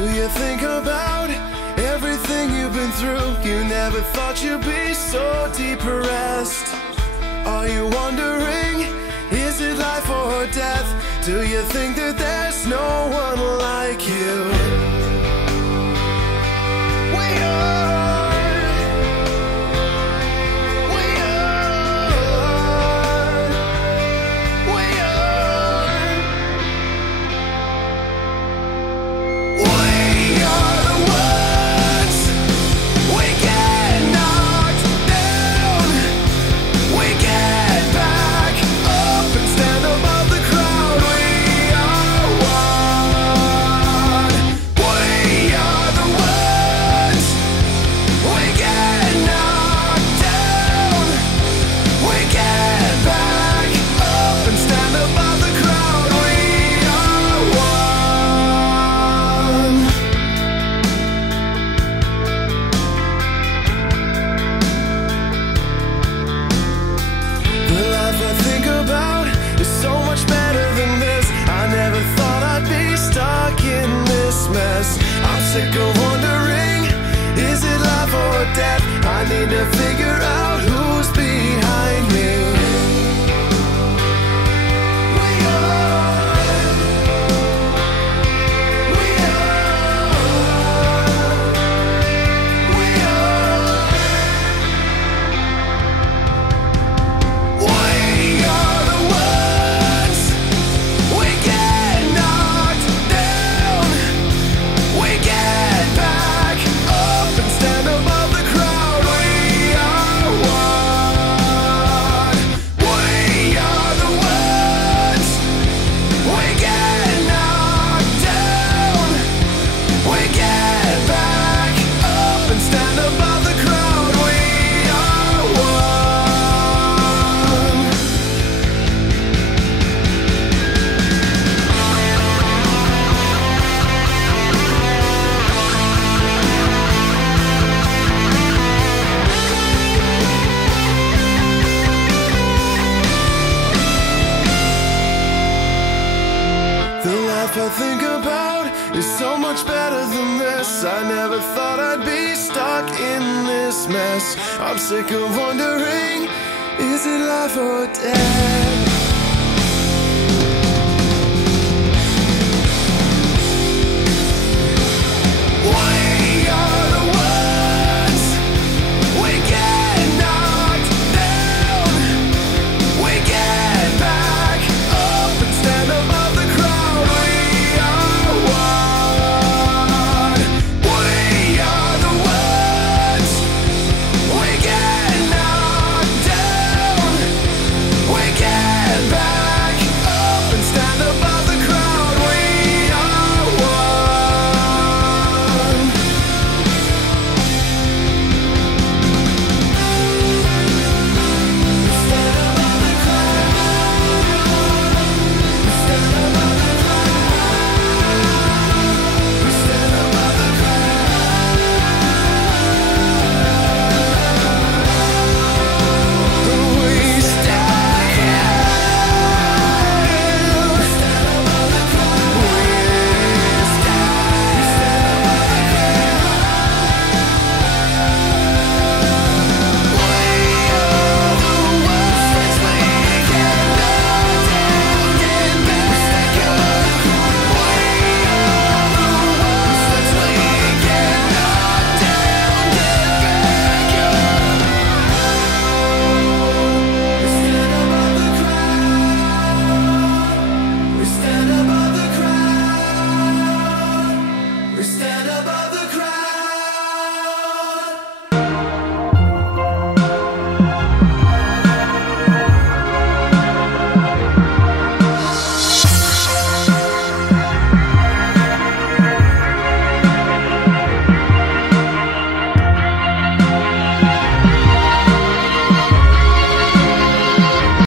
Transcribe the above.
Do you think about everything you've been through? You never thought you'd be so depressed. Are you wondering, is it life or death? Do you think that there's no one like you? I'm sick of wondering, is it life or death? I need to figure out who's behind me. I think about is so much better than this. I never thought I'd be stuck in this mess. I'm sick of wondering, is it life or death?